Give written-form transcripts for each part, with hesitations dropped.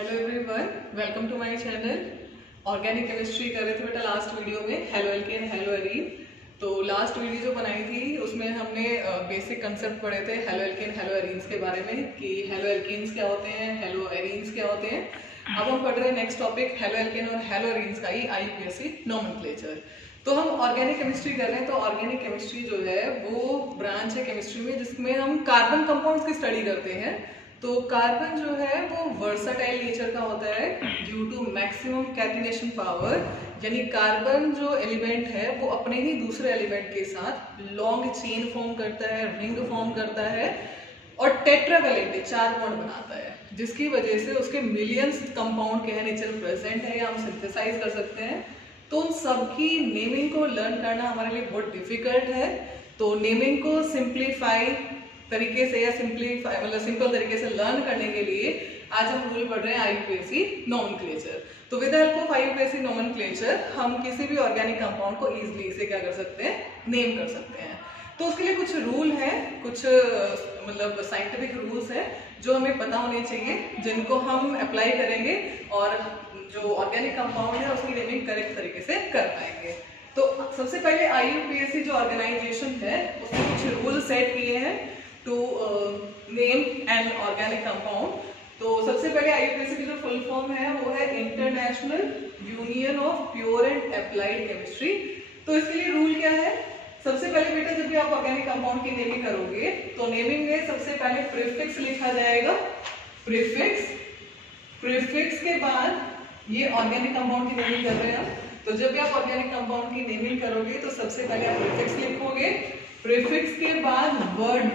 Hello everyone, welcome to my channel. Organic chemistry कर रहे थे बेटा लास्ट वीडियो में, हेलो एल्केन हेलो एरीन। तो लास्ट वीडियो जो बनाई थी उसमें हमने बेसिक कंसेप्ट पढ़े थे हेलो एल्केन हेलो एरीन्स के बारे में कि हेलो एल्केन्स क्या होते हैं, हेलो एरीन्स क्या होते हैं। अब हम पढ़ रहे हैं नेक्स्ट टॉपिक हेलो एल्केन और हेलो एरीन्स का ही IUPAC नोमेनक्लेचर। तो हम ऑर्गेनिक केमिस्ट्री कर रहे हैं, तो ऑर्गेनिक केमिस्ट्री जो है वो ब्रांच है केमिस्ट्री में जिसमें हम कार्बन कंपाउंड्स की स्टडी करते हैं। तो कार्बन जो है वो वर्सटाइल नेचर का होता है ड्यू टू मैक्सिमम कैथिनेशन पावर, यानी कार्बन जो एलिमेंट है वो अपने ही दूसरे एलिमेंट के साथ लॉन्ग चेन फॉर्म करता है, रिंग फॉर्म करता है और टेट्रावैलेंट 4 बॉन्ड बनाता है, जिसकी वजह से उसके मिलियंस कंपाउंड के नेचर प्रेजेंट है या हम सिंथेसाइज कर सकते हैं। तो उन सबकी नेमिंग को लर्न करना हमारे लिए बहुत डिफिकल्ट है। तो नेमिंग को सिंप्लीफाई तरीके से या सिंपल तरीके से लर्न करने के लिए आज हम रूल पढ़ रहे हैं IUPAC नोमेनक्लेचर। तो with help of IUPAC nomenclature हम किसी भी ऑर्गेनिक कंपाउंड को इजीली से क्या कर सकते हैं, नेम कर सकते हैं। तो उसके लिए कुछ रूल हैं, कुछ साइंटिफिक रूल्स हैं जो हमें पता होने चाहिए, जिनको हम अप्लाई करेंगे और जो ऑर्गेनिक कंपाउंड है उसकी नेमिंग करेक्ट तरीके से कर पाएंगे। तो सबसे पहले IUPAC जो ऑर्गेनाइजेशन है उसने कुछ रूल सेट किए हैं to name an organic compound. तो सबसे पहले IUPAC की जो फुल फॉर्म है वो है international union of pure and applied chemistry. तो इसके लिए रूल क्या है, सबसे पहले बेटा जब भी आप ऑर्गेनिक कंपाउंड की नेमिंग करोगे तो नेमिंग में सबसे पहले प्रीफिक्स लिखा जाएगा, प्रीफिक्स के बाद ये ऑर्गेनिक कंपाउंड की नेमिंग कर रहे हैं हम। तो जब भी आप ऑर्गेनिक कंपाउंड की नेमिंग करोगे तो सबसे पहले आप प्रीफिक्स लिखोगे, प्रीफिक्स के बाद वर्ड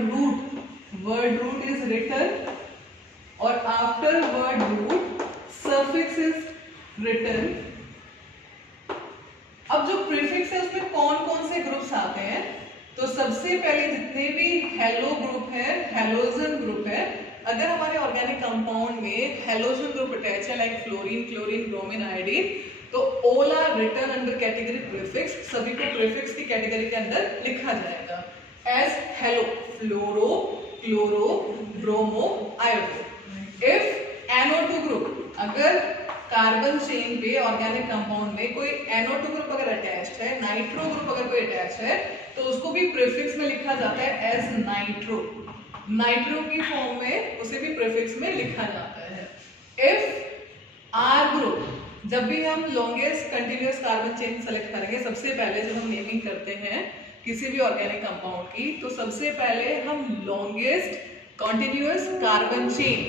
रूट इज रिटन और after word root suffix is written. अब जो प्रीफिक्स है उसमें कौन कौन से ग्रुप्स आते हैं, तो सबसे पहले जितने भी हेलो ग्रुप है, हेलोजन ग्रुप है, अगर हमारे ऑर्गेनिक कंपाउंड में हेलोजन ग्रुप अटैच है like fluorine, chlorine, bromine, iodine, तो all are written under category prefix. सभी को प्रीफिक्स की कैटेगरी के अंदर लिखा जाएगा as halo, fluoro, chloro, bromo, iodo. If NO2 group, अगर कार्बन चेन पे ऑर्गेनिक कंपाउंड में कोई NO2 ग्रुप अगर अटैच्ड है, नाइट्रो ग्रुप अगर कोई अटैच है, तो उसको भी प्रीफिक्स में लिखा जाता है एज नाइट्रो। नाइट्रो की फॉर्म में उसे भी प्रीफिक्स में लिखा जाता है। इफ R ग्रुप, जब भी हम longest continuous carbon chain select करेंगे, सबसे पहले जब हम नेमिंग करते हैं किसी भी ऑर्गेनिक कंपाउंड की, तो सबसे पहले हम लॉन्गेस्ट कंटिन्यूअस कार्बन चेन,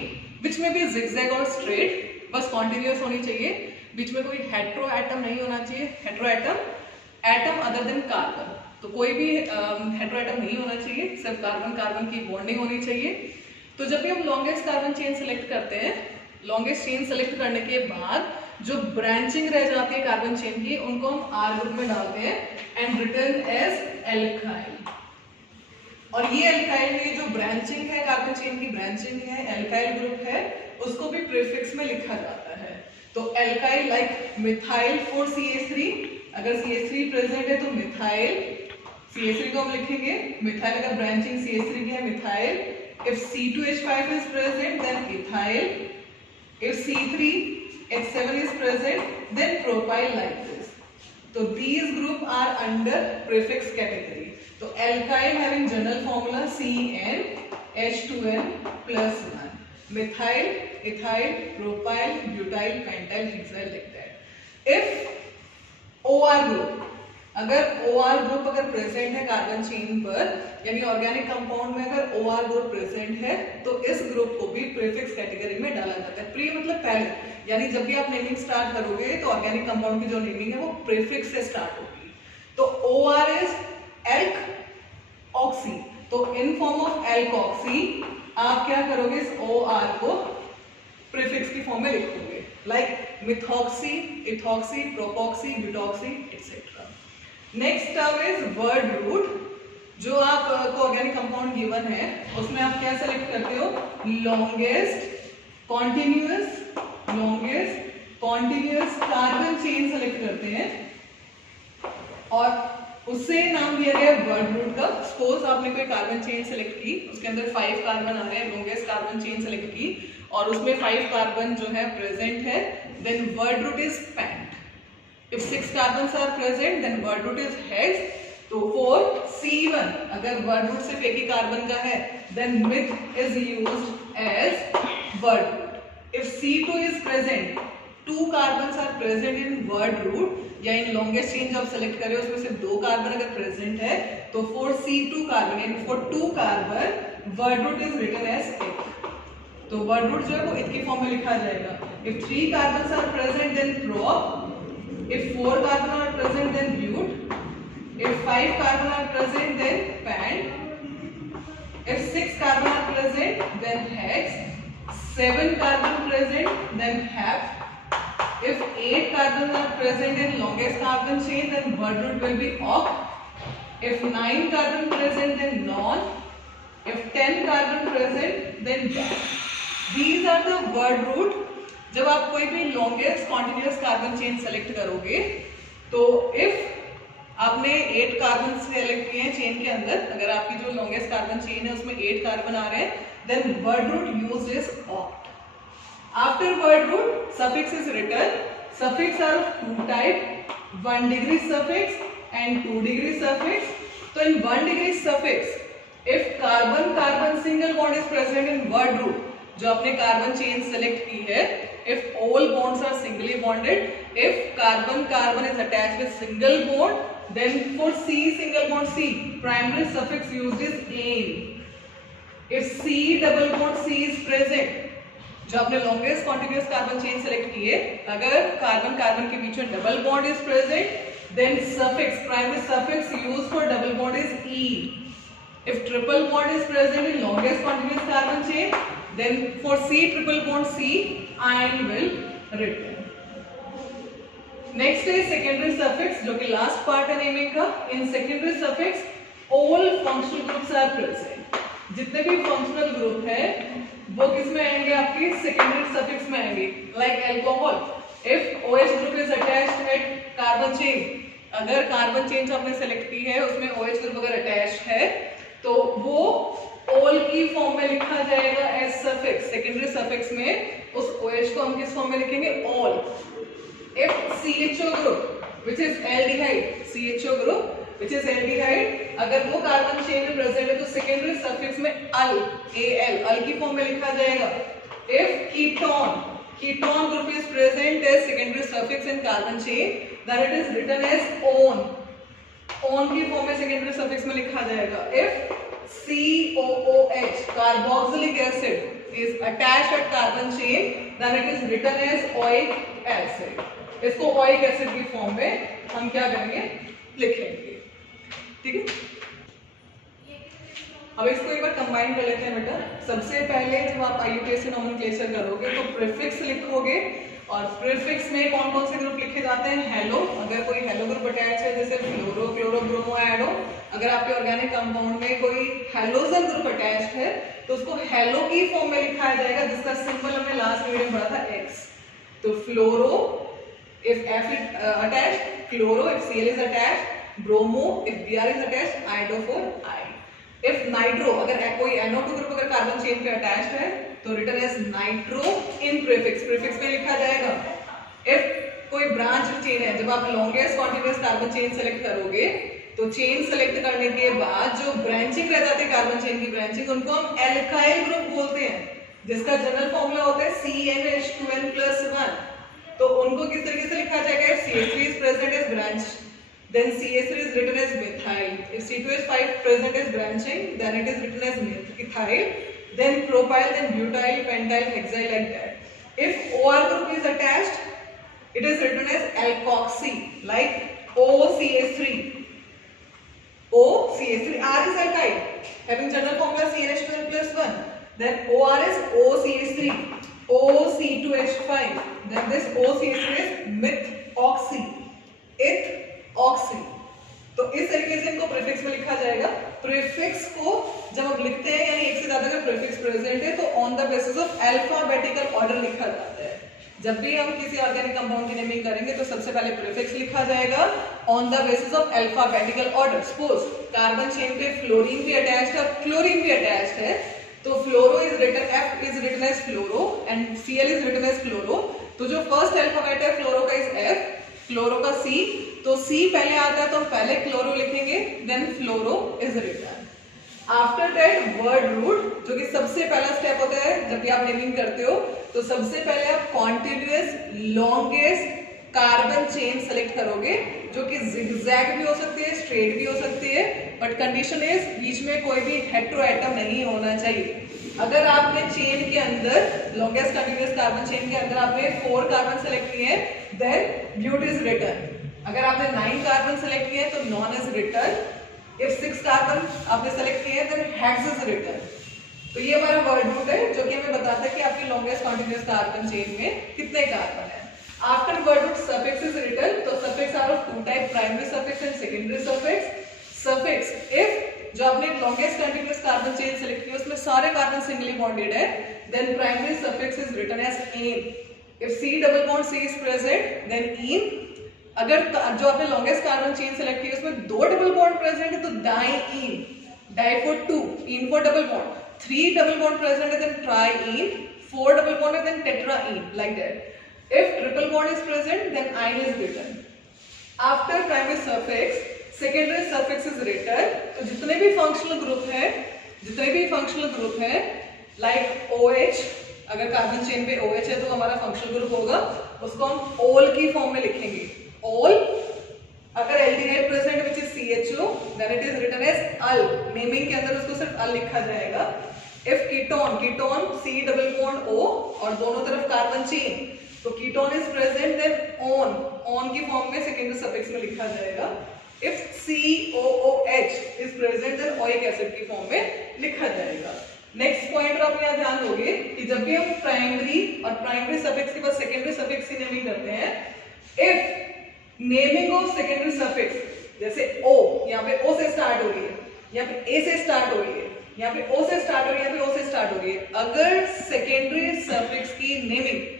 बीच में भी जिगजैग और स्ट्रेट, बस कंटिन्यूअस होनी चाहिए, बीच में कोई हेट्रो एटम नहीं होना चाहिए। Hetero atom other than carbon, तो कोई भी हेट्रो एटम नहीं होना चाहिए, सिर्फ कार्बन कार्बन की बॉन्डिंग होनी चाहिए। तो जब भी हम लॉन्गेस्ट कार्बन चेन सेलेक्ट करते हैं, लॉन्गेस्ट चेन सेलेक्ट करने के बाद जो ब्रांचिंग रह जाती है कार्बन चेन की, उनको हम R ग्रुप में डालते हैं एंड रिटन एज एल्काइल। और ये एल्काइल में जो ब्रांचिंग है, कार्बन चेन की ब्रांचिंग है, एल्काइल ग्रुप है, उसको भी प्रीफिक्स में लिखा जाता है। तो एल्काइल लाइक मिथाइल 4CH3, अगर CH3 प्रेजेंट है तो मिथाइल, CH3 को हम लिखेंगे मिथाइल, अगर ब्रांचिंग CH3 की है methyl. If C2H5 is present then ethyl, if C3H7 is present then propyl, like this. So these group are under prefix category. तो alkyl having general formula CnH2n plus 1, methyl, ethyl, propyl, butyl, pentyl, hexyl, like that. If OR group, अगर OR group अगर present है carbon chain पर, यानी organic compound में अगर OR group present है, तो इस ग्रुप को भी प्रीफिक्स कैटेगरी में डाला जाता है। प्री मतलब पहले, यानी जब भी आप नेमिंग स्टार्ट करोगे तो ऑर्गेनिक कंपाउंड की जो नेमिंग है वो प्रीफिक्स से स्टार्ट होगी। तो OR इज एल्क ऑक्सी, तो in form of elk oxy आप क्या करोगे, इस OR को प्रीफिक्स की फॉर्म में लिखोगे like methoxy, ethoxy, propoxy, butoxy, etcetera. Next term is word root. जो आपको ऑर्गेनिक कंपाउंड गिवन है उसमें आप क्या सेलेक्ट करते हो, longest continuous carbon chain select करते हैं और उससे नाम दिया गया वर्ड रूट का। सपोज आपने कोई कार्बन चेन सेलेक्ट की, उसके अंदर 5 कार्बन आ रहे हैं, लॉन्गेस्ट कार्बन चेन सेलेक्ट की और उसमें 5 कार्बन जो है प्रेजेंट है, then word root is pent. If 6 carbons are present then word root is hex. तो फॉर C1 अगर वर्ड रूट सिर्फ एक ही कार्बन का है then meth is used as word root. If C2 is present, 2 carbons are present in word root या in longest chain जो आप select करें उसमें से 2 कार्बन अगर प्रेजेंट है तो फॉर C2 कार्बन यानी for 2 carbon word root is written as eth. तो वर्ड रूट जो है वो इथ की फॉर्म में लिखा जाएगा. If 3 carbons are present then prop. If 4 carbon are present then but. If 5 carbon are present then pant. If 6 carbon are present then hex. 7 carbon present then hap. If 8 carbon are present in longest carbon chain then word root will be oct. If 9 carbon present then non. If 10 carbon present then dat. These are the word root. जब आप कोई भी longest continuous carbon chain select करोगे तो if आपने 8 carbon select किए हैं chain के अंदर, अगर आपकी जो लॉन्गेस्ट कार्बन चेन है उसमें 8 कार्बन आ रहे हैं then word root used is oct. After word root suffix is written. Suffix are of 2 type, 1 degree suffix and 2 degree suffix. तो in 1 degree suffix if carbon carbon single bond is present in word root, जो आपने carbon chain select की है, if all bonds are singly bonded, if carbon carbon is attached with single bond, then for C single bond C primary suffix used is ane. If C double bond C is present, जो आपने longest continuous carbon chain select की है, अगर carbon carbon के बीच में double bond is present then suffix primary suffix used for double bond is e. If triple bond is present in longest continuous carbon chain then for C triple bond C ion will return. Next is secondary suffix जो कि last part है naming का. In secondary suffix all functional groups are present. जितने भी functional group है वो किस में आएंगे? आपकी secondary suffix में आएंगे. Like alcohol, if OH group is attached at carbon chain, अगर carbon chain जो आपने select की है उसमें OH group अगर attached है तो वो all की फॉर्म में लिखा जाएगा एज सफिक्स. सेकेंडरी सफिक्स में उस OH को हम किस फॉर्म में लिखेंगे? all. If CHO group which is aldehyde, CHO group which is aldehyde, अगर वो कार्बन चेन में प्रेजेंट है तो सेकेंडरी सफिक्स में al, al की फॉर्म में लिखा जाएगा. If ketone group is present as secondary suffix in carbon chain then it is written as on की फॉर्म में सेकेंडरी सफिक्स में लिखा जाएगा. If COOH carboxylic acid is attached at carbon chain then it is written as oic acid. इसको oic acid की form में हम क्या करेंगे? लिखेंगे. ठीक है. अब इसको एक बार कंबाइन कर लेते हैं बेटा. सबसे पहले जब आप IUPAC नोमेनक्लेचर करोगे तो प्रीफिक्स लिखोगे और प्रीफिक्स में कौन कौन से ग्रुप लिखे जाते हैं? हेलो, अगर कोई हेलो ग्रुप अटैच है जैसे फ्लोरो क्लोरो ब्रोमो एडो. अगर आपके ऑर्गेनिक कंपाउंड में कोई हेलोजन ग्रुप अटैच है तो उसको हेलो की फॉर्म में लिखा जाएगा जिसका सिंबल हमने लास्ट वीडियो में पढ़ा था X. तो फ्लोरो if F is attached, chloro if Cl is attached, bromo if Br is attached, iodo for I. If nitro अगर कोई NO2 ग्रुप अगर कार्बन चेन पे अटैच्ड है तो रिटन एज नाइट्रो इन प्रीफिक्स में लिखा जाएगा. इफ कोई ब्रांच चेन है, जब आप longest continuous carbon chain select करोगे तो चेन सेलेक्ट करने के बाद जो ब्रांचिंग रह जाती है कार्बन चेन की ब्रांचिंग, उनको हम एल्काइल ग्रुप बोलते हैं जिसका जनरल फॉर्मूला होता है CnH2n+1. तो उनको किस तरीके से लिखा जाएगा? CH3 is present as branch then CH3 is written as methyl. If C2H5 present as branching then it is written as methyl, then propyl, then butyl, pentyl, hexyl, like that. If OR group is attached it is written as alkoxy like OCH3. OCH3, R is alkyl having general formula CnH2n+1, then OR is OCH3, OC2H5, then this OCH3 is methoxy, ethoxy. तो इस तरीके से इनको prefix में लिखा जाएगा. Prefix को जब हम लिखते हैं यानी एक से ज्यादा अगर प्रीफिक्स प्रेजेंट है तो on the basis of alphabetical order लिखा जाता है. जब भी हम किसी ऑर्गेनिक कंपाउंड की नेमिंग करेंगे तो सबसे पहले प्रीफिक्स लिखा जाएगा on the basis of alphabetical order. Suppose carbon chain पे फ्लोरीन भी अटैच्ड है और क्लोरीन भी अटैच्ड है तो fluoro is written, F is written as fluoro and Cl is written as fluoro. तो जो फर्स्ट अल्फाबेट है फ्लोरो का इज F, फ्लोरो का C, तो C पहले आता है तो हम पहले क्लोरो लिखेंगे, then fluoro is written. After that word root, जो कि सबसे पहला स्टेप होता है जब भी आप नेमिंग करते हो, तो सबसे पहले आप continuous longest carbon chain select करोगे, जो कि जिगजैग भी हो सकती है, स्ट्रेट भी हो सकती है, बट कंडीशन इज बीच में कोई भी हेटेरो एटम नहीं होना चाहिए। अगर आपने चेन के अंदर लॉन्गेस्ट कंटिन्यूअस कार्बन चेन के अंदर आपने 4 कार्बन सेलेक्ट किए हैं, देन ब्यूट इज रिटन। अगर आपने 9 कार्बन सेलेक्ट किए हैं तो non is written. If 6 carbon आपने सेलेक्ट किए हैं देन हेक्स इज रिटन। तो ये हमारा वर्ड रूट है जो कि हमें बताता है कि आपकी लॉन्गेस्ट कंटिन्यूअस कार्बन चेन में कितने कार्बन है। After word root suffix is written, तो suffix are of 2 type, primary suffix and secondary suffix. Suffix if जो आपने longest continuous carbon chain select की उसमें सारे कार्बन सिंगली बॉन्डेड है, then primary suffix is written as ane. If C double bond C is present then ene. अगर जो आपने longest carbon chain select की उसमें 2 डबल बॉन्ड प्रेजेंट है तो diene, di for 2, ene for double bond, 3 double bond present है then triene, 4 double bond है then tetraene, like that. If triple bond is present then ine is written. After primary suffix secondary suffix is written। तो जितने भी functional group है like OH, अगर carbon chain पे OH है तो हमारा फंक्शनल ग्रुप होगा, उसको हम ओल की फॉर्म में लिखेंगे, ओल। अगर aldehyde present which is CHO then it is written as al, naming के अंदर उसको सिर्फ अल लिखा जाएगा। If ketone, ketone C double bond O और दोनों तरफ कार्बन चेन, तो ketone is present then one, one की फॉर्म में सेकेंडरी सफिक्स में लिखा जाएगा। If COOH is present then oic acid की फॉर्म में लिखा जाएगा। नेक्स्ट पॉइंट आप यहाँ ध्यान दोगे कि जब भी हम प्राइमरी और प्राइमरी सफिक्स के बाद सेकेंडरी सफिक्स की नेमिंग करते हैं, if naming of secondary suffix जैसे O, यहाँ पे O से स्टार्ट हो रही है, यहाँ पे A से स्टार्ट हो रही है, यहाँ पे O से स्टार्ट हो रही है, यहाँ पे O से स्टार्ट हो रही है, अगर सेकेंडरी सफिक्स की नेमिंग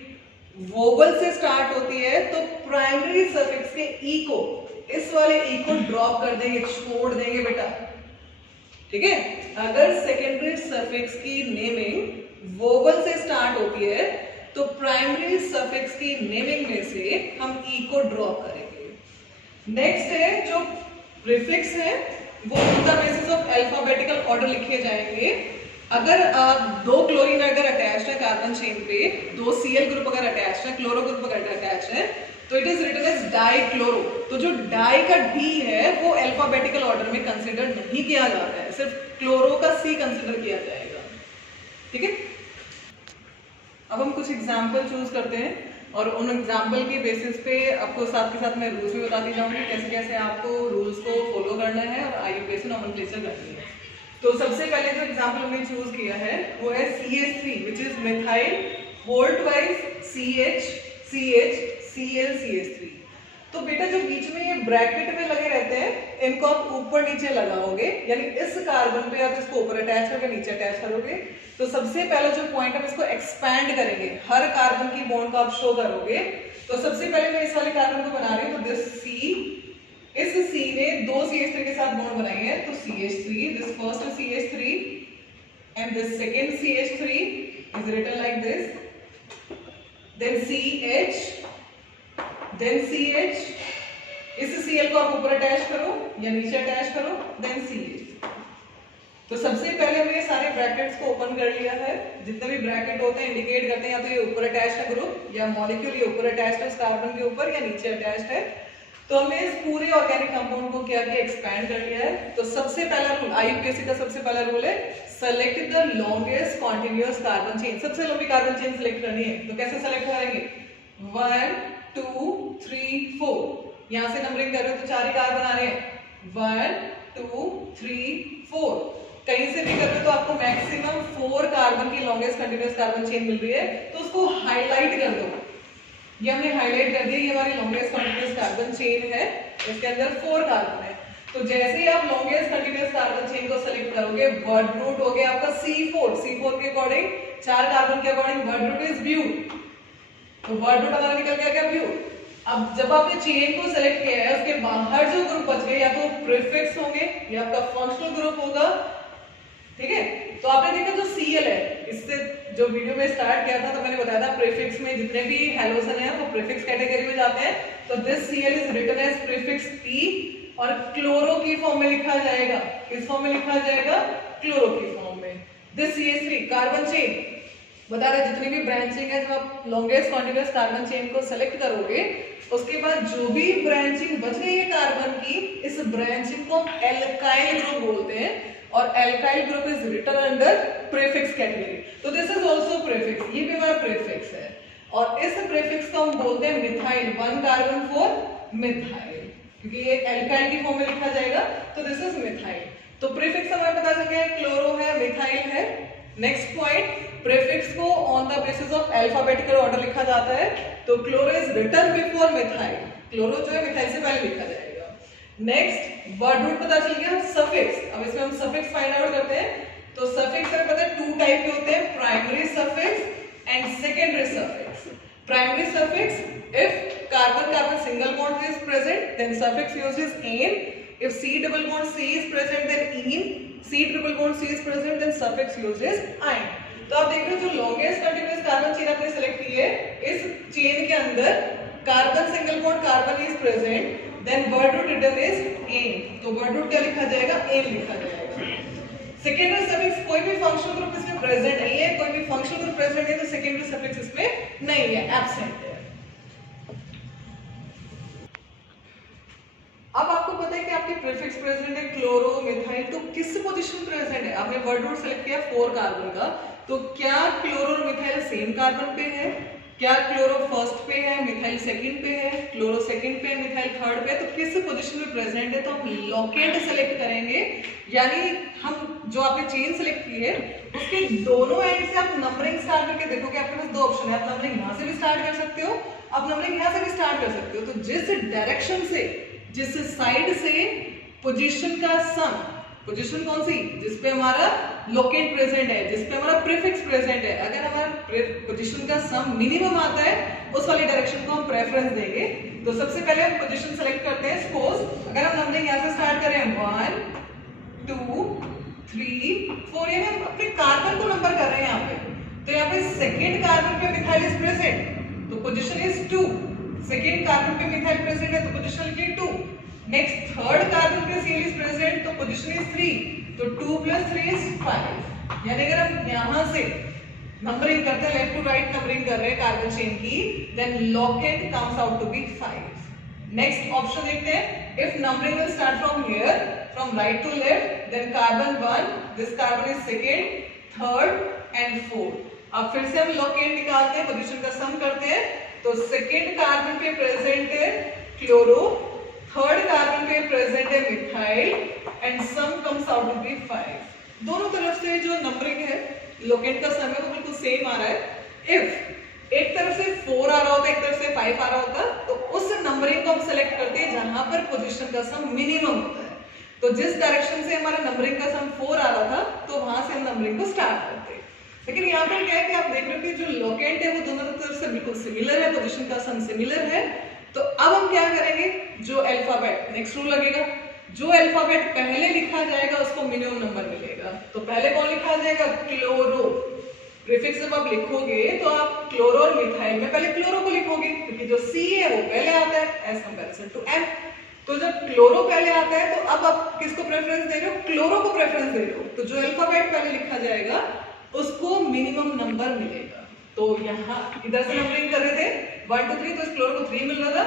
वोवल से स्टार्ट होती है तो प्राइमरी सफिक्स के ई को, इस वाले ई को ड्रॉप कर देंगे, छोड़ देंगे बेटा, ठीक है। अगर सेकेंडरी सफिक्स की नेमिंग वोवल से स्टार्ट होती है तो प्राइमरी सफिक्स की नेमिंग में से हम ई को ड्रॉप करेंगे। नेक्स्ट है जो प्रीफिक्स है वो on the basis of alphabetical order लिखे जाएंगे। अगर 2 क्लोरीन अगर अटैच्ड है कार्बन चेन पे, 2 Cl ग्रुप अगर अटैच्ड है, क्लोरो ग्रुप अगर अटैच्ड है, तो it is written as di chloro. तो जो डाई का डी है वो अल्फाबेटिकल ऑर्डर में कंसीडर नहीं किया जाता है, सिर्फ क्लोरो का C कंसीडर किया जाएगा, ठीक है। अब हम कुछ एग्जाम्पल चूज करते हैं और उन एग्जाम्पल के बेसिस पे आपको साथ के साथ मैं रूल्स भी बताती जाऊंगी, कैसे कैसे आपको रूल्स को फॉलो करना है और IUPAC नॉमेनक्लेचर करनी है। तो सबसे पहले जो एग्जाम्पल हमने चूज किया है वो है CH3 which is methyl hold wise CH CH Cl CH3। तो बेटा जो बीच में ये ब्रैकेट में लगे रहते हैं इनको आप ऊपर नीचे लगाओगे, यानी इस कार्बन पे आप इसको ऊपर अटैच करके नीचे अटैच करोगे। तो सबसे पहला जो पॉइंट हम इसको एक्सपैंड करेंगे, हर कार्बन की बॉन्ड को आप शो करोगे। तो सबसे पहले मैं इस वाले कार्बन को बना रही हूँ, तो दिस C, इस C ने 2 CH3 के साथ बॉन्ड बनाई है, तो CH3, this first CH3 and this second CH3 is written like this, then CH, then CH, इस Cl को आप ऊपर अटैच करो या नीचे अटैच करो, देन CH। तो सबसे पहले हमने सारे ब्रैकेट्स को ओपन कर लिया है। जितने भी ब्रैकेट होते हैं इंडिकेट करते हैं या तो ये ऊपर अटैच्ड है ग्रुप, या मॉलिक्यूल ये ऊपर अटैच्ड है उस कार्बन के ऊपर, या नीचे अटैच्ड है। तो हमने इस पूरे ऑर्गेनिक कंपाउंड को क्या किया, एक्सपैंड कर लिया है। तो सबसे पहला रूल, IUPAC का सबसे पहला रूल है select the longest continuous carbon chain. सबसे लंबी कार्बन चेन सेलेक्ट करनी है, तो कैसे सेलेक्ट करेंगे, 1 2 3 4, यहां से नंबरिंग कर रहे हो तो 4 ही कार्बन आ रहे हैं, 1 2 3 4। कहीं से भी कर रहे हो तो आपको मैक्सिमम 4 कार्बन की लॉन्गेस्ट कंटिन्यूअस कार्बन चेन मिल रही है, तो उसको हाईलाइट कर दो। ये हमने हाईलाइट कर दिया, ये हमारी लॉन्गेस्ट कंटिन्यूअस कार्बन चेन है, इसके अंदर 4 कार्बन है। तो जैसे ही आप लॉन्गेस्ट कंटिन्यूअस कार्बन चेन को सेलेक्ट करोगे, वर्ड रूट हो गया आपका C4 के अकॉर्डिंग, 4 कार्बन के according word root is but. तो वर्ड रूट हमारा निकल गया क्या, ब्यूट। अब जब आपने चेन को सेलेक्ट किया है उसके बाहर जो ग्रुप बच गए या तो प्रीफिक्स होंगे या आपका फंक्शनल ग्रुप होगा, ठीक है। तो आपने देखा जो Cl है, इससे जो वीडियो में स्टार्ट किया था तो मैंने बताया था प्रीफिक्स में जितने भी हैलोजन है वो प्रीफिक्स कैटेगरी में जाते हैं। तो this Cl is written as prefix P और क्लोरो की फॉर्म में लिखा जाएगा। किस फॉर्म में लिखा जाएगा? क्लोरो की फॉर्म में। दिस CH3 कार्बन चेन बता रहे जितनी भी ब्रांचिंग है, जब आप लॉन्गेस्ट कॉन्टिन्यूअस कार्बन चेन को सेलेक्ट करोगे उसके बाद जो भी ब्रांचिंग बच गई है कार्बन की, इस ब्रांचिंग को एल्काइल ग्रुप बोलते हैं और alkyl group is written under prefix category. तो दिस इज आल्सो प्रीफिक्स, ये भी हमारा प्रीफिक्स है और इस प्रीफिक्स को हम बोलते हैं मिथाइल, 1 कार्बन 4 मिथाइल, क्योंकि ये एल्काइल की फॉर्म में लिखा जाएगा। तो दिस इज मिथाइल। तो प्रीफिक्स हमें पता चल गया क्लोरो है, मिथाइल है। नेक्स्ट पॉइंट, प्रीफिक्स को on the basis of alphabetical order लिखा जाता है। तो chloro is written before methyl, chloro जो है मिथाइल से पहले लिखा जाएगा। नेक्स्ट वर्ड रूट पता चल गया। सफिक्स, अब इसमें हम सफिक्स फाइंड आउट करते हैं। तो सफिक्स हमें पता है 2 टाइप के होते हैं, primary suffix and secondary suffix. Primary suffix, if carbon carbon single bond is present then suffix used is ane, if C double bond C is present then ene, C triple bond C is present then suffix used is ine। तो आप देख रहे हो जो longest continuous carbon chain आपने select की है, इस चेन के अंदर carbon single bond carbon is present then word root written is ane. तो वर्ड रूट क्या लिखा जाएगा? एन लिखा जाएगा। सेकेंडरी सफिक्स, कोई भी फंक्शनल ग्रुप इसमें प्रेजेंट नहीं है, कोई भी फंक्शनल ग्रुप प्रेजेंट है तो सेकेंडरी सफिक्स इसमें नहीं है, एब्सेंट है। अब आपको पता है कि आपके प्रीफिक्स प्रेजेंट है क्लोरो, मिथाइल, तो किस पोजीशन प्रेजेंट है? आपने वर्ड रूट सेलेक्ट किया 4 कार्बन का, तो क्या क्लोरो और मिथाइल सेम कार्बन पे है? क्या क्लोरो फर्स्ट पे है, मिथाइल सेकंड पे है, क्लोरो सेकंड पे है, मिथाइल थर्ड पे है? तो किस पोजीशन में प्रेजेंट है? तो हम लोकेट सेलेक्ट करेंगे, यानी हम जो आपने चेन सेलेक्ट की है उसके दोनों एंड से आप नंबरिंग स्टार्ट करके देखोगे। आपके पास 2 ऑप्शन है, आप नंबरिंग यहाँ से भी स्टार्ट कर सकते हो, आप नंबरिंग यहाँ से भी स्टार्ट कर सकते हो। तो जिस डायरेक्शन से, जिस साइड से पोजीशन का सम, पोजीशन कौन सी? जिसपे हमारा लोकेट प्रेजेंट है, जिसपे हमारा प्रीफिक्स प्रेजेंट है, अगर हमारा पोजीशन का सम मिनिमम आता है उस वाली डायरेक्शन को हम प्रेफरेंस देंगे। तो सबसे पहले हम पोजीशन सेलेक्ट करते हैं। सपोज अगर हम नंबरिंग यहाँ से स्टार्ट करें 1 2 3 4, ये हम अपने कार्बन को नंबर कर रहे हैं यहाँ पे। तो यहाँ पे सेकेंड कार्बन पे मिथाइल इज प्रेजेंट तो पोजीशन इज 2, सेकेंड कार्बन पे मिथाइल प्रेजेंट है तो पोजीशन लिखिए 2। नेक्स्ट थर्ड कार्बन पे Cl इज प्रेजेंट तो पोजीशन इज 3, तो 2 + 3 इज 5। यानी अगर हम यहां से नंबरिंग करते हैं, लेफ्ट टू राइट नंबरिंग कर रहे हैं कार्बन चेन की, then locant comes out to be 5। Next option देखते हैं, if numbering will start from here from right to left then carbon 1, this carbon is second, third and fourth. अब फिर से हम लोकेट निकालते हैं, पोजीशन का सम करते हैं। तो सेकेंड कार्बन पे प्रेजेंट है क्लोरो, थर्ड कार्बन पे प्रेजेंट है methyl and sum comes out to be 5। दोनों तरफ से जो नंबरिंग है लोकेट का सम है वो बिल्कुल सेम आ रहा है। इफ एक तरफ से 4 आ रहा होता, एक तरफ से 5 आ रहा होता, तो उस नंबरिंग को हम सेलेक्ट करते हैं जहां पर पोजीशन का सम मिनिमम होता है। तो जिस डायरेक्शन से हमारा नंबरिंग का सम 4 आ रहा था तो वहां से हम नंबरिंग को स्टार्ट करते हैं। लेकिन यहाँ पर क्या है कि आप देख रहे हो कि जो लोकेट है वो दोनों तरफ से बिल्कुल सिमिलर है, पोजीशन का सम सिमिलर है। तो अब हम क्या करेंगे, जो अल्फाबेट नेक्स्ट रूल लगेगा, जो अल्फाबेट पहले लिखा जाएगा उसको मिनिमम नंबर मिलेगा। तो पहले कौन लिखा जाएगा? क्लोरो। प्रीफिक्स जब आप लिखोगे तो आप क्लोरो और मिथाइल में पहले क्लोरो को लिखोगे क्योंकि जो C है वो पहले आता है एज कंपैरिजन टू M। तो जब क्लोरो पहले आता है तो अब आप किसको प्रेफरेंस दे रहे हो? क्लोरो को प्रेफरेंस दे रहे हो। तो जो अल्फाबेट पहले लिखा जाएगा उसको मिनिमम नंबर मिलेगा। तो यहाँ इधर से नंबरिंग कर रहे थे 1 2 3, तो इस क्लोरो को 3 मिल रहा था,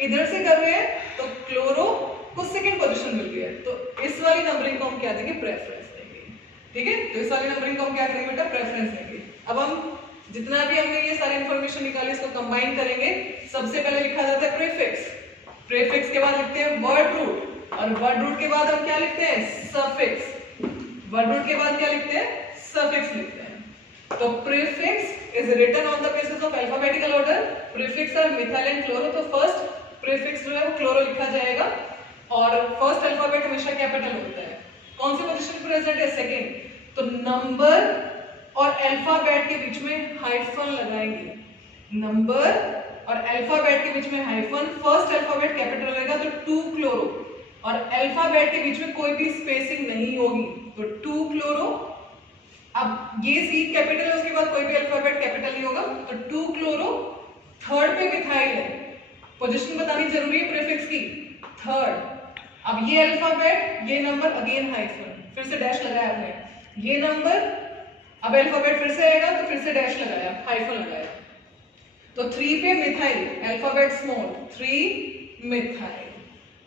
इधर से कर रहे हैं तो क्लोरो को सेकंड पोजीशन मिल गई है। तो इस वाली नंबरिंग को हम क्या देंगे? प्रेफरेंस देंगे। ठीक है, तो इस वाली नंबरिंग को हम क्या करेंगे बेटा? प्रेफरेंस देंगे। अब हम जितना भी हमने ये सारी इंफॉर्मेशन निकाली इसको कंबाइन करेंगे। सबसे पहले लिखा जाता है प्रीफिक्स, प्रीफिक्स के बाद लिखते हैं वर्ड रूट, और वर्ड रूट के बाद हम क्या लिखते हैं? सफिक्स, वर्ड रूट के बाद क्या लिखते हैं? सफिक्स लिखते हैं। तो prefix is written on the basis of alphabetical order. Prefix are methyl and chloro, तो फर्स्ट प्रीफिक्स जो है वो क्लोरो लिखा जाएगा और फर्स्ट अल्फाबेट हमेशा कैपिटल होता है। कौन सी पोजीशन प्रेजेंट है? सेकंड। तो नंबर और अल्फाबेट के बीच में हाइफन लगाएंगे, नंबर और अल्फाबेट के बीच में हाइफन, फर्स्ट अल्फाबेट कैपिटल रहेगा तो 2 क्लोरो, और अल्फाबेट के बीच में कोई भी स्पेसिंग नहीं होगी तो 2 क्लोरो अब ये सी कैपिटल है, उसके बाद कोई भी अल्फाबेट कैपिटल नहीं होगा, तो 2 क्लोरो, थर्ड पे मिथाइल है, पोजीशन बतानी जरूरी है प्रीफिक्स की, थर्ड। अब ये अल्फाबेट, ये नंबर, अगेन हाइफन, फिर से डैश लगाया आपने, ये नंबर, अब अल्फाबेट फिर से आएगा तो फिर से डैश लगाया, हाइफन लगाया, तो 3 पे मिथाइल, अल्फाबेट स्मॉल, 3 मिथाइल।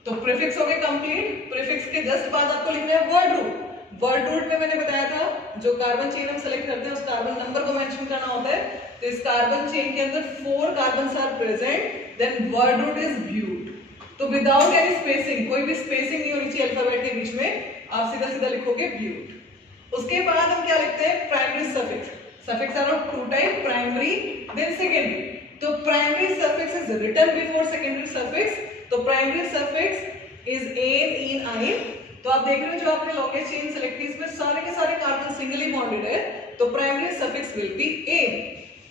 तो प्रीफिक्स हो गए कंप्लीट। प्रीफिक्स के जस्ट बाद आपको लिखना है वर्ड रूट। वर्ड रूट में मैंने बताया था जो कार्बन चेन हम सेलेक्ट करते हैं उस कार्बन नंबर को मेंशन करना होता है। तो इस कार्बन चेन के अंदर 4 carbons are present, then word root is but. तो विदाउट एनी स्पेसिंग, कोई भी स्पेसिंग नहीं होनी चाहिए अल्फाबेट के बीच में, आप सीधा सीधा लिखोगे ब्यूट। उसके बाद हम क्या लिखते हैं, primary suffix. Suffix are of 2 type, primary then secondary. तो primary suffix is written before secondary suffix, तो primary suffix is ane ene yne. तो आप देख रहे हो जो आपने लॉन्गेस्ट चेन सेलेक्ट की इसमें सारे के सारे कार्बन सिंगली बॉन्डेड है, तो primary suffix will be ane.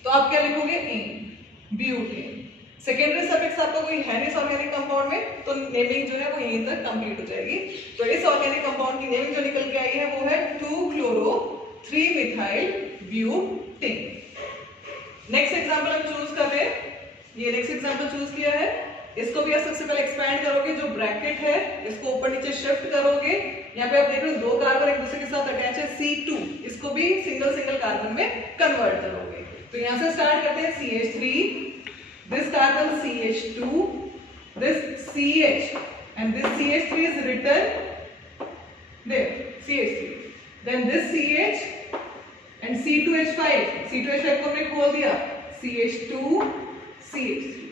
तो आप क्या लिखोगे, एन, ब्यूटेन। सेकेंडरी सफिक्स आपका कोई है नहीं इस ऑर्गेनिक कंपाउंड में, तो नेमिंग जो है वो यहीं तक कंप्लीट हो जाएगी। तो इस ऑर्गेनिक कंपाउंड की नेमिंग जो निकल के आई है वो है 2 chloro 3 methyl butane. Next example हम चूज कर रहे हैं, ये नेक्स्ट एग्जांपल चूज किया है, इसको भी आप सबसे पहले एक्सपैंड करोगे, जो ब्रैकेट है इसको ऊपर नीचे शिफ्ट करोगे। यहाँ पे आप देख रहे हो 2 कार्बन एक दूसरे के साथ अटैच है, C2, इसको भी सिंगल सिंगल कार्बन में कन्वर्ट करोगे। तो यहाँ से स्टार्ट करते हैं, CH3, this carbon CH2, this CH, and this CH3 is written there, CH3, then this CH and C2H5, C2H5 को हमने खोल दिया, CH2 CH3।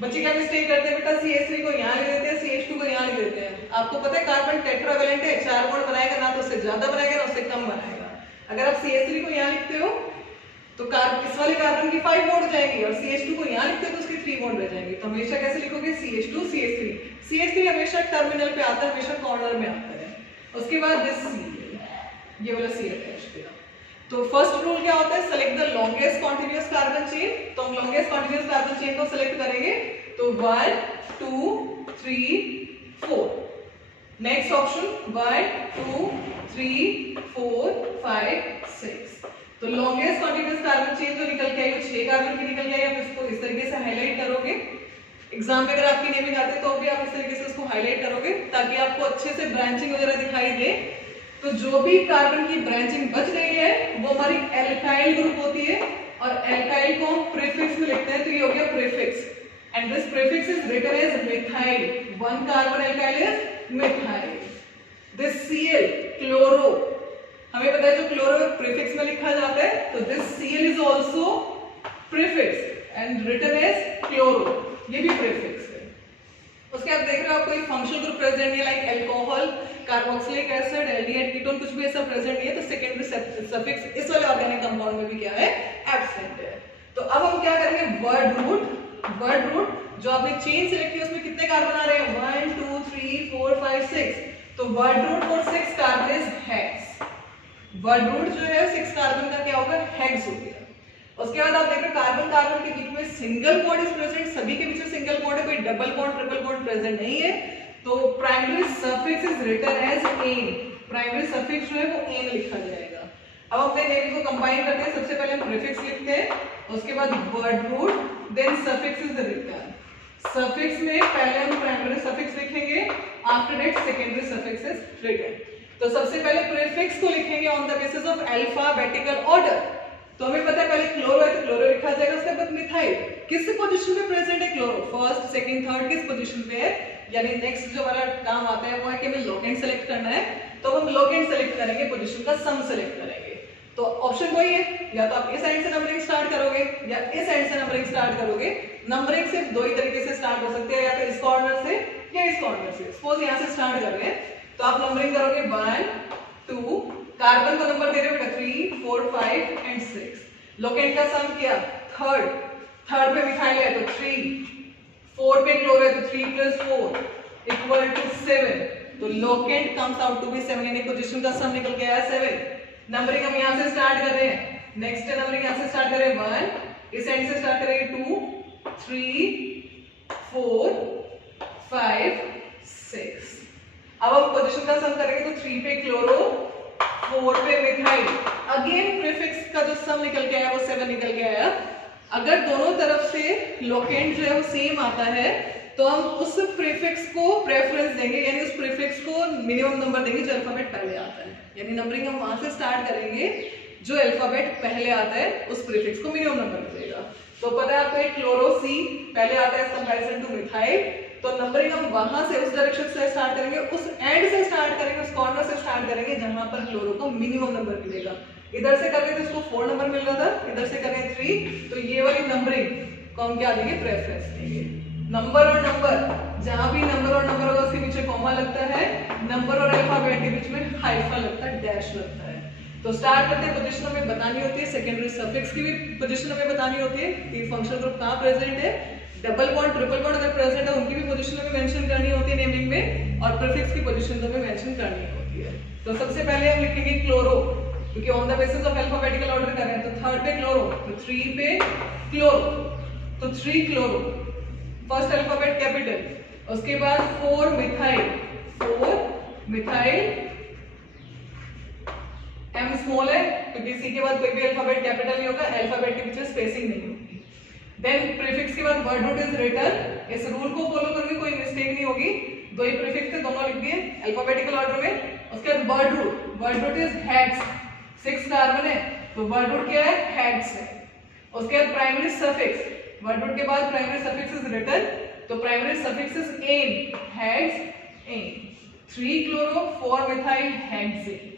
बच्चे क्या मिस्टेक करते हैं बेटा, CH3 को यहाँ लिख देते हैं, CH2 को यहाँ लिख देते हैं। आपको पता है कार्बन टेट्रावेलेंट है, 4 बॉन्ड बनाएगा ना, तो उससे ज्यादा बनाएगा ना उससे कम बनाएगा। अगर आप CH3 को यहाँ लिखते हो तो इस वाले कार्बन की 5 बॉन्ड हो जाएगी, और CH2 को यहाँ लिखते हो तो उसकी 3 बॉन्ड रह जाएंगी। तो हमेशा कैसे लिखोगे, CH2 CH3। CH3 हमेशा टर्मिनल पे आता है, हमेशा कॉर्नर में आता है। उसके बाद दिस Cl, ये वाला Cl अटैच किया। तो फर्स्ट रूल क्या होता है, select the longest continuous carbon chain. तो हम लॉन्गेस्ट कॉन्टिन्यूअस कार्बन चेन को सेलेक्ट करेंगे, तो 1 2 3 4। Next option 1 2 3 4 5 6। तो लॉन्गेस्ट कॉन्टिन्यूअस कार्बन चेन जो निकल के आई वो 6 कार्बन की निकल के आई। आप इसको इस तरीके से हाईलाइट करोगे, एग्जाम में अगर आपकी नेमिंग आती है तो भी आप इस तरीके से उसको हाईलाइट करोगे ताकि आपको अच्छे से ब्रांचिंग वगैरह दिखाई दे। तो जो भी कार्बन की ब्रांचिंग बच रही है वो हमारी एल्काइल ग्रुप होती है, और एल्काइल को हम प्रीफिक्स में लिखते हैं, तो ये हो गया prefix, and this prefix is written as methyl. 1 carbon alkyl is methyl. This Cl chloro, हमें पता है जो क्लोरो प्रीफिक्स में लिखा जाता है, तो this Cl is also prefix and written as chloro, ये भी प्रीफिक्स है। उसके बाद देख रहे हो आपको एक फंक्शनल ग्रुप प्रेजेंट नहीं है, like alcohol, carboxylic acid, aldehyde ketone, कुछ भी ऐसा प्रेजेंट नहीं है, तो सेकेंडरी सफिक्स इस वाले ऑर्गेनिक कंपाउंड में भी क्या है, एब्सेंट है। तो अब हम क्या करेंगे, वर्ड रूट। वर्ड रूट जो आपने चेन सेलेक्ट की उसमें कितने कार्बन आ रहे हैं, 1 2 3 4 5 6। तो word root for 6 carbon is hex. Word root जो है 6 कार्बन का क्या होगा, हेक्स हो गया। उसके बाद आप देख रहे हो कार्बन कार्बन के बीच में सिंगल बॉन्ड इज प्रेजेंट, सभी के बीच में सिंगल बॉन्ड है, कोई double bond triple bond present नहीं है। तो primary suffix is written as ane, primary suffix जो है वो एन लिखा जाएगा। अब अपने नेम को कंबाइन करते हैं, सबसे पहले हम प्रीफिक्स लिखते हैं, उसके बाद word root, then suffix is written. Suffix में पहले हम प्राइमरी सफिक्स लिखेंगे, after that secondary suffix is written. तो सबसे पहले प्रीफिक्स को लिखेंगे on the basis of alphabetical order. तो हमें पता है पहले क्लोरो है तो क्लोरो लिखा जाएगा, उसके बाद मिथाइल किस पोजीशन पे प्रेजेंट है, क्लोरो फर्स्ट सेकंड थर्ड किस पोजीशन पे है, यानी नेक्स्ट जो हमारा काम आता है वो है कि हमें लोकेंट सेलेक्ट करना है, तो हम लोकेंट सेलेक्ट करेंगे, पोजीशन का सम सेलेक्ट करेंगे। तो ऑप्शन वही है, या तो आप इस एंड से नंबरिंग स्टार्ट करोगे या इस एंड से नंबरिंग स्टार्ट करोगे। नंबरिंग सिर्फ 2 ही तरीके से स्टार्ट हो सकती है, या तो इस कॉर्नर से या इस कॉर्नर से। सपोज यहाँ से स्टार्ट कर रहे हैं तो आप नंबरिंग करोगे 1 2, कार्बन को नंबर दे रहे हो 3 4 5 एंड 6। लोकेंट का सम किया थर्ड पे मिथाइल है तो 3, 4 पे क्लोरो है तो 3 + 4 = 7। तो locant comes out to be 7, यानी पोजीशन का सम निकल के आया 7। नंबरिंग हम यहां से स्टार्ट कर रहे हैं, नेक्स्ट नंबरिंग यहां से स्टार्ट कर रहे हैं 1, इस एंड से स्टार्ट करेंगे 2 3 4 5 6। अब हम पोजीशन का सम करेंगे तो 3 पे क्लोरो 4 पे मिथाइल, अगेन प्रीफिक्स का जो सम निकल के आया वो 7 निकल के आया। अगर दोनों तरफ से लोकेंट जो है वो सेम आता है तो हम उस प्रीफिक्स को प्रेफरेंस देंगे, यानी उस प्रीफिक्स को मिनिमम नंबर देंगे जो अल्फाबेट पहले आता है। यानी नंबरिंग हम वहां से स्टार्ट करेंगे, जो अल्फाबेट पहले आता है उस प्रीफिक्स को मिनिमम नंबर मिलेगा। तो पता है आपको क्लोरो सी पहले आता है कंपैरिजन टू मिथाइल, तो नंबरिंग हम वहां से उस डायरेक्शन से स्टार्ट करेंगे, उस एंड से स्टार्ट करेंगे, उस कॉर्नर से स्टार्ट करेंगे जहां पर क्लोरो को मिनिमम नंबर मिलेगा। इधर से कर रहे थे इसको 4 नंबर मिल रहा था, इधर से कर रहे हैं 3, तो ये वाली नंबरिंग को हम क्या देंगे, प्रेफरेंस देंगे। नंबर और नंबर, जहां भी नंबर और नंबर होगा उसके पीछे कॉमा लगता है, नंबर और अल्फाबेट के बीच में हाइफन लगता है, डैश लगता है। तो स्टार्ट करते पोजीशन हमें बतानी होती है, सेकेंडरी सफिक्स की भी पोजीशन हमें बतानी होती है कि फंक्शनल ग्रुप कहां प्रेजेंट है, डबल बॉन्ड ट्रिपल बॉन्ड अगर प्रेजेंट है उनकी भी पोजीशन हमें मेंशन करनी होती है नेमिंग में, और प्रीफिक्स की पोजीशन तो हमें मेंशन करनी होती है। तो सबसे पहले हम लिखेंगे क्लोरो, क्योंकि on the basis of alphabetical order कर रहे हैं, तो 3rd पे क्लोरो, तो 3 पे क्लोरो, तो 3 क्लोरो, फर्स्ट अल्फाबेट कैपिटल, उसके बाद 4 मिथाइल, 4 मिथाइल, एम स्मॉल है क्योंकि सी के बाद कोई भी अल्फाबेट कैपिटल नहीं होगा, अल्फाबेट के पीछे स्पेसिंग नहीं होगी। देन प्रीफिक्स के बाद वर्ड रूट इज रिटन, इस रूल को फॉलो करोगे कोई मिस्टेक नहीं होगी, दो ही प्रीफिक्स थे दोनों लिख दिए अल्फाबेटिकल ऑर्डर में। उसके बाद word root is hex, 6 carbon है तो वर्ड रूट क्या है, हेक्स है। उसके बाद प्राइमरी सफिक्स, वर्ड रूट के बाद प्राइमरी सफिक्स इज रिटन, तो primary suffix is ane, hex ane, 3 chloro 4 methyl hexane.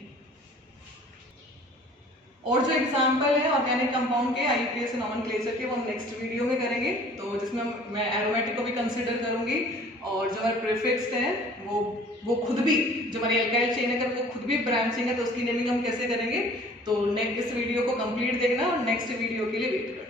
और जो एग्जाम्पल है ऑर्गेनिक कंपाउंड के आईयूपीएसी नॉमेनक्लेचर के वो हम नेक्स्ट वीडियो में करेंगे, तो जिसमें मैं एरोमेटिक को भी कंसीडर करूंगी, और जो हमारे प्रीफिक्स हैं वो खुद भी, जो हमारी एल्काइल चेन है वो खुद भी ब्रांचिंग है तो उसकी नेमिंग हम कैसे करेंगे। तो नेक्स्ट वीडियो को कंप्लीट देखना और नेक्स्ट वीडियो के लिए वेट करना।